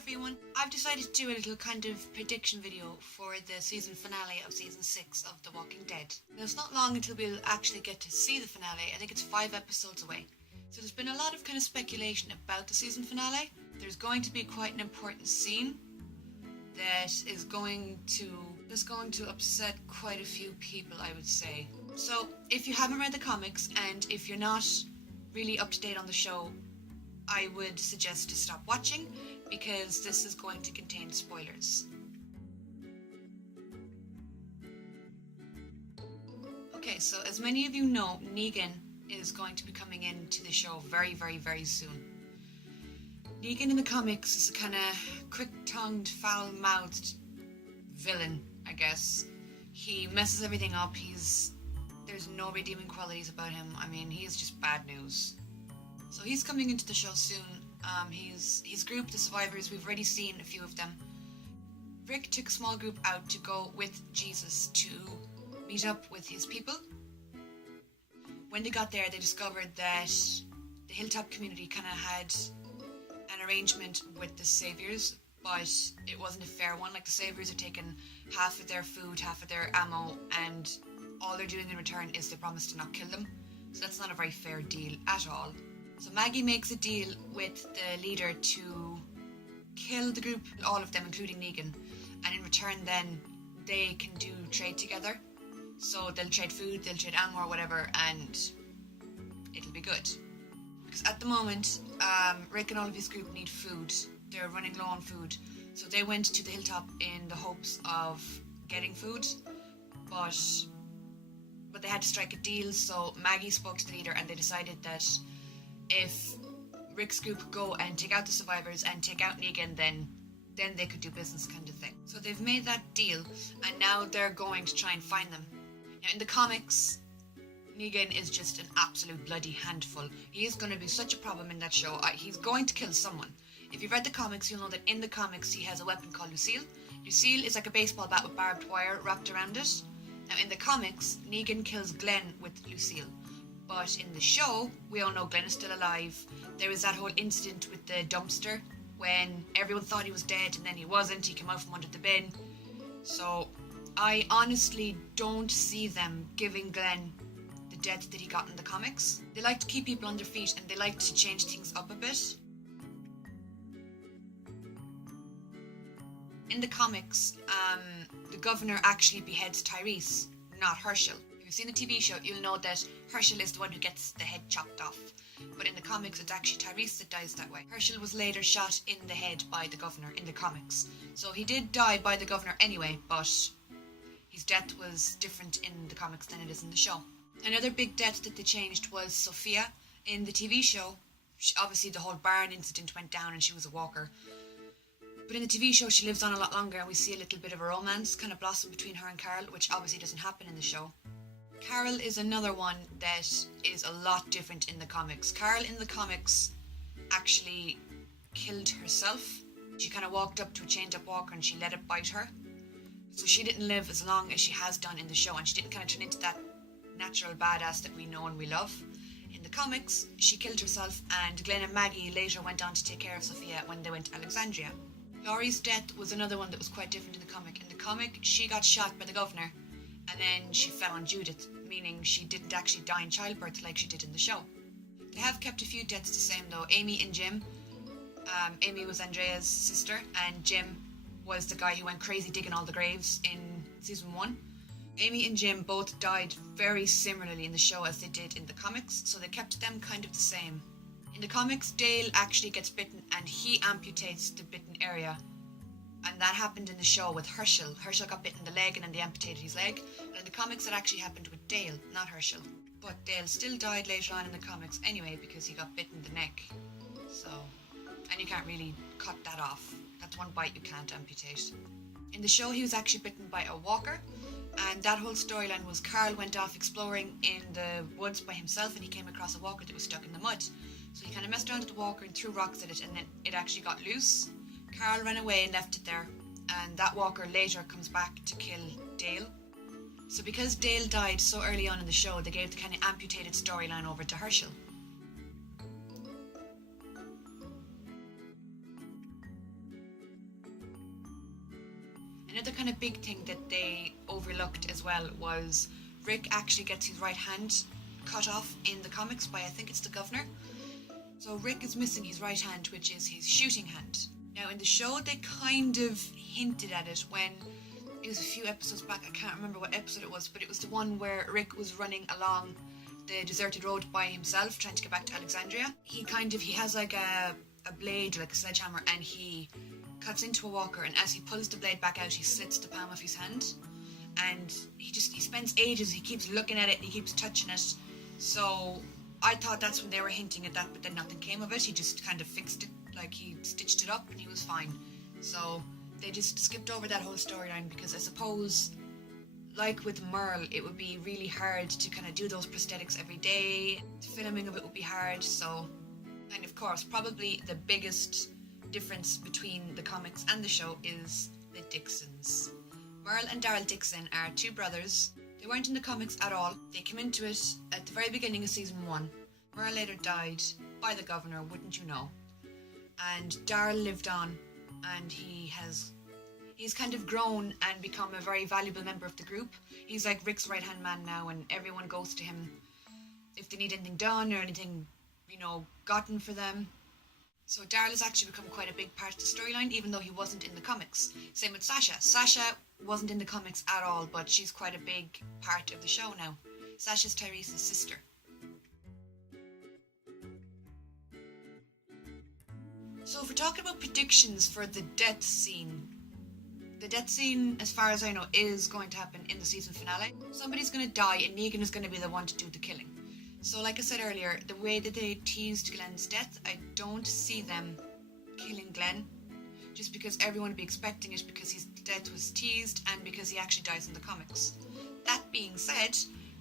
everyone, I've decided to do a little kind of prediction video for the season finale of season 6 of The Walking Dead. Now it's not long until we'll actually get to see the finale. I think it's 5 episodes away. So there's been a lot of kind of speculation about the season finale. There's going to be quite an important scene that is going to upset quite a few people, I would say. So if you haven't read the comics and if you're not really up to date on the show, I would suggest to stop watching because this is going to contain spoilers. Okay, so as many of you know, Negan is going to be coming into the show very, very, very soon. Negan in the comics is a kind of quick-tongued, foul-mouthed villain, I guess. He messes everything up. There's no redeeming qualities about him. I mean, he's just bad news. So he's coming into the show soon. His group, the survivors, we've already seen a few of them. Rick took a small group out to go with Jesus to meet up with his people. When they got there, they discovered that the Hilltop community kind of had an arrangement with the Saviors, but it wasn't a fair one. Like, the Saviors are taking half of their food, half of their ammo, and all they're doing in return is they promise to not kill them. So that's not a very fair deal at all. So Maggie makes a deal with the leader to kill the group, all of them, including Negan, and in return then they can do trade together. So they'll trade food, they'll trade ammo or whatever, and it'll be good. Because at the moment, Rick and all of his group need food. They're running low on food. So they went to the hilltop in the hopes of getting food, but they had to strike a deal. So Maggie spoke to the leader and they decided that if Rick's group go and take out the survivors and take out Negan, then they could do business, kind of thing. So they've made that deal, and now they're going to try and find them. Now in the comics, Negan is just an absolute bloody handful. He is going to be such a problem in that show. He's going to kill someone. If you've read the comics, you'll know that in the comics he has a weapon called Lucille. Lucille is like a baseball bat with barbed wire wrapped around it. Now in the comics, Negan kills Glenn with Lucille. But in the show, we all know Glenn is still alive. There was that whole incident with the dumpster when everyone thought he was dead and then he wasn't. He came out from under the bin. So I honestly don't see them giving Glenn the death that he got in the comics. They like to keep people on their feet and they like to change things up a bit. In the comics, the governor actually beheads Tyrese, not Herschel. If you've seen the TV show, you'll know that Herschel is the one who gets the head chopped off. But in the comics, it's actually Tyrese that dies that way. Herschel was later shot in the head by the governor in the comics. So he did die by the governor anyway, but his death was different in the comics than it is in the show. Another big death that they changed was Sophia. In the TV show, obviously the whole barn incident went down and she was a walker. But in the TV show, she lives on a lot longer and we see a little bit of a romance kind of blossom between her and Carol, which obviously doesn't happen in the show. Carol is another one that is a lot different in the comics. Carol in the comics actually killed herself. She kind of walked up to a chained up walker and she let it bite her. So she didn't live as long as she has done in the show, and she didn't kind of turn into that natural badass that we know and we love. In the comics, she killed herself, and Glenn and Maggie later went on to take care of Sophia when they went to Alexandria. Laurie's death was another one that was quite different in the comic. In the comic, she got shot by the governor, and then she fell on Judith, meaning she didn't actually die in childbirth like she did in the show. They have kept a few deaths the same though. Amy and Jim. Amy was Andrea's sister, and Jim was the guy who went crazy digging all the graves in season 1. Amy and Jim both died very similarly in the show as they did in the comics, so they kept them kind of the same. In the comics, Dale actually gets bitten and he amputates the bitten area. And that happened in the show with Herschel. Herschel got bitten in the leg and then they amputated his leg. But in the comics, it actually happened with Dale, not Herschel. But Dale still died later on in the comics anyway because he got bitten in the neck. So, and you can't really cut that off. That's one bite you can't amputate. In the show, he was actually bitten by a walker. And that whole storyline was Carl went off exploring in the woods by himself and he came across a walker that was stuck in the mud. So he kind of messed around with the walker and threw rocks at it, and then it actually got loose. Carl ran away and left it there, and that walker later comes back to kill Dale. So because Dale died so early on in the show, they gave the kind of amputated storyline over to Herschel. Another kind of big thing that they overlooked as well was Rick actually gets his right hand cut off in the comics by, I think it's the governor. So Rick is missing his right hand, which is his shooting hand. Now in the show they kind of hinted at it when it was a few episodes back. I can't remember what episode it was, but it was the one where Rick was running along the deserted road by himself trying to get back to Alexandria. He has like a blade, like a sledgehammer, and he cuts into a walker, and as he pulls the blade back out he slits the palm of his hand, and he spends ages, he keeps looking at it, he keeps touching it. So I thought that's when they were hinting at that, but then nothing came of it. He just kind of fixed it, like he stitched it up and he was fine. So they just skipped over that whole storyline because I suppose, like with Merle, it would be really hard to kind of do those prosthetics every day. The filming of it would be hard. So, and of course, probably the biggest difference between the comics and the show is the Dixons. Merle and Daryl Dixon are two brothers. They weren't in the comics at all. They came into it at the very beginning of season 1. Merle later died by the governor, wouldn't you know? And Daryl lived on, and he's kind of grown and become a very valuable member of the group. He's like Rick's right-hand man now, and everyone goes to him if they need anything done or anything, gotten for them. So Daryl has actually become quite a big part of the storyline, even though he wasn't in the comics. Same with Sasha. Sasha wasn't in the comics at all, but she's quite a big part of the show now. Sasha's Tyrese's sister. So if we're talking about predictions for the death scene, as far as I know, is going to happen in the season finale. Somebody's going to die and Negan is going to be the one to do the killing. So like I said earlier, the way that they teased Glenn's death, I don't see them killing Glenn, just because everyone would be expecting it because his death was teased and because he actually dies in the comics. That being said,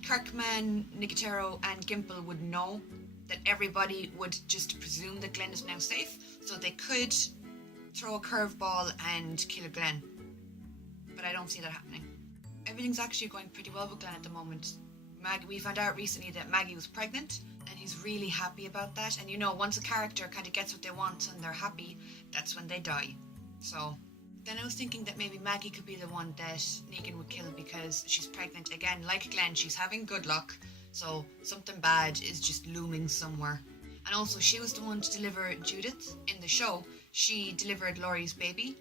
Kirkman, Nicotero and Gimple would know that everybody would just presume that Glenn is now safe, so they could throw a curveball and kill Glenn. But I don't see that happening. Everything's actually going pretty well with Glenn at the moment. We found out recently that Maggie was pregnant, and he's really happy about that. And once a character kind of gets what they want and they're happy, that's when they die. So then I was thinking that maybe Maggie could be the one that Negan would kill because she's pregnant. Again, like Glenn, she's having good luck, so something bad is just looming somewhere. And also, she was the one to deliver Judith in the show. She delivered Laurie's baby.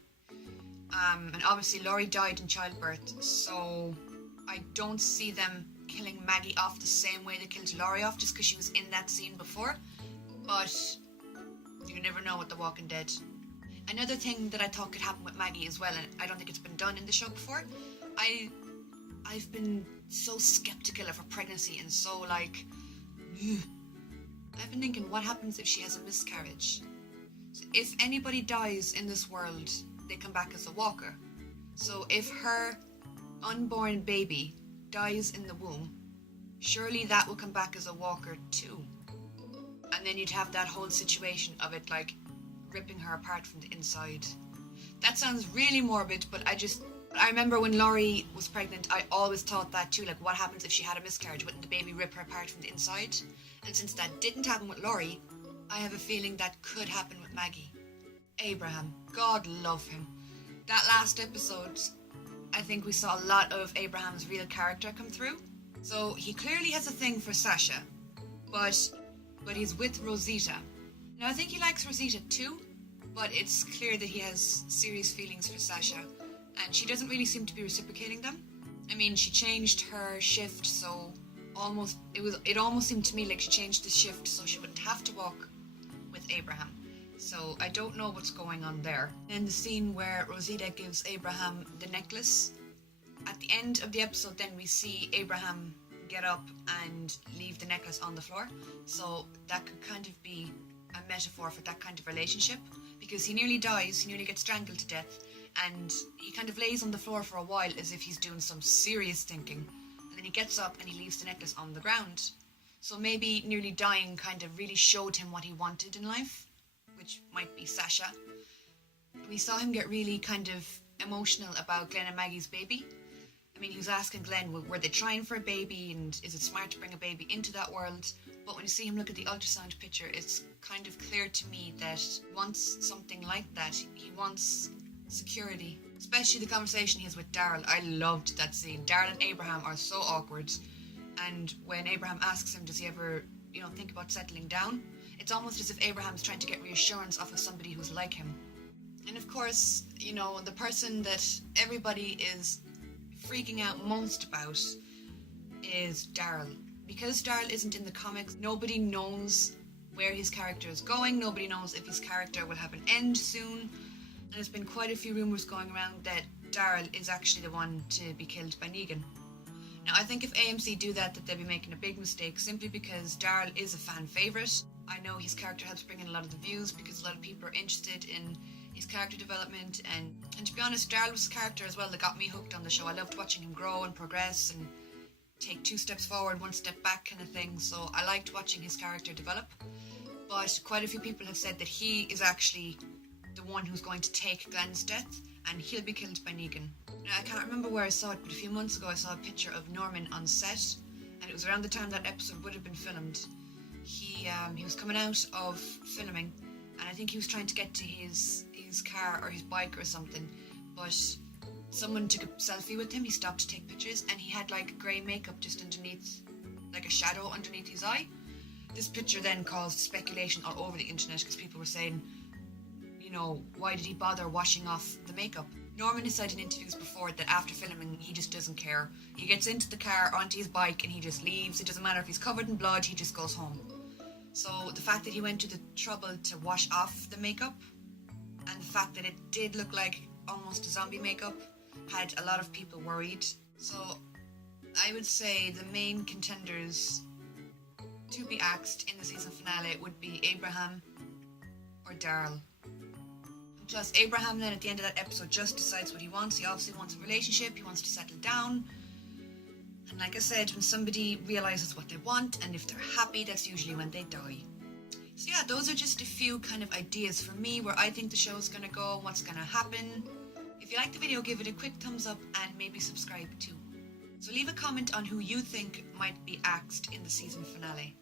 And obviously Laurie died in childbirth, so I don't see them killing Maggie off the same way they killed Laurie off just because she was in that scene before. But you never know with The Walking Dead. Another thing that I thought could happen with Maggie as well, and I don't think it's been done in the show before, I've been so skeptical of her pregnancy and so I've been thinking, what happens if she has a miscarriage? So if anybody dies in this world, they come back as a walker. So if her unborn baby dies in the womb, surely that will come back as a walker too. And then you'd have that whole situation of it ripping her apart from the inside. That sounds really morbid, but I remember when Laurie was pregnant, I always thought that too, what happens if she had a miscarriage? Wouldn't the baby rip her apart from the inside? And since that didn't happen with Laurie, I have a feeling that could happen with Maggie. Abraham, God love him. That last episode, I think we saw a lot of Abraham's real character come through. So he clearly has a thing for Sasha, but he's with Rosita. Now I think he likes Rosita too, but it's clear that he has serious feelings for Sasha, and she doesn't really seem to be reciprocating them. I mean, she changed her shift, so it almost seemed to me like she changed the shift so she wouldn't have to walk with Abraham. So I don't know what's going on there. And the scene where Rosita gives Abraham the necklace, at the end of the episode then we see Abraham get up and leave the necklace on the floor. So that could kind of be a metaphor for that kind of relationship, because he nearly dies, he nearly gets strangled to death, and he kind of lays on the floor for a while as if he's doing some serious thinking, and then he gets up and he leaves the necklace on the ground. So maybe nearly dying kind of really showed him what he wanted in life, which might be Sasha. We saw him get really kind of emotional about Glenn and Maggie's baby. I mean, he was asking Glenn, were they trying for a baby, and is it smart to bring a baby into that world? But when you see him look at the ultrasound picture, it's kind of clear to me that he wants something like that. He wants security. Especially the conversation he has with Daryl. I loved that scene. Daryl and Abraham are so awkward. And when Abraham asks him, does he ever, think about settling down? It's almost as if Abraham's trying to get reassurance off of somebody who's like him. And of course, the person that everybody is freaking out most about is Daryl. Because Daryl isn't in the comics, nobody knows where his character is going. Nobody knows if his character will have an end soon. And there's been quite a few rumours going around that Daryl is actually the one to be killed by Negan. Now, I think if AMC do that they'll be making a big mistake, simply because Daryl is a fan favourite. I know his character helps bring in a lot of the views because a lot of people are interested in his character development, and to be honest, Daryl was a character as well that got me hooked on the show. I loved watching him grow and progress and take 2 steps forward, 1 step back kind of thing, so I liked watching his character develop. But quite a few people have said that he is actually the one who's going to take Glenn's death, and he'll be killed by Negan. Now, I can't remember where I saw it, but a few months ago I saw a picture of Norman on set, and it was around the time that episode would have been filmed. He was coming out of filming, and I think he was trying to get to his car or his bike or something, but someone took a selfie with him. He stopped to take pictures, and he had like grey makeup just underneath, like a shadow underneath his eye. This picture then caused speculation all over the internet because people were saying, why did he bother washing off the makeup? Norman has said in interviews before that after filming he just doesn't care. He gets into the car, onto his bike, and he just leaves. It doesn't matter if he's covered in blood, he just goes home. So the fact that he went to the trouble to wash off the makeup, and the fact that it did look like almost a zombie makeup, had a lot of people worried. So I would say the main contenders to be axed in the season finale would be Abraham or Daryl. Plus, Abraham then at the end of that episode just decides what he wants. He obviously wants a relationship, he wants to settle down. And like I said, when somebody realises what they want, and if they're happy, that's usually when they die. So yeah, those are just a few kind of ideas for me where I think the show's going to go and what's going to happen. If you like the video, give it a quick thumbs up and maybe subscribe too. So leave a comment on who you think might be axed in the season finale.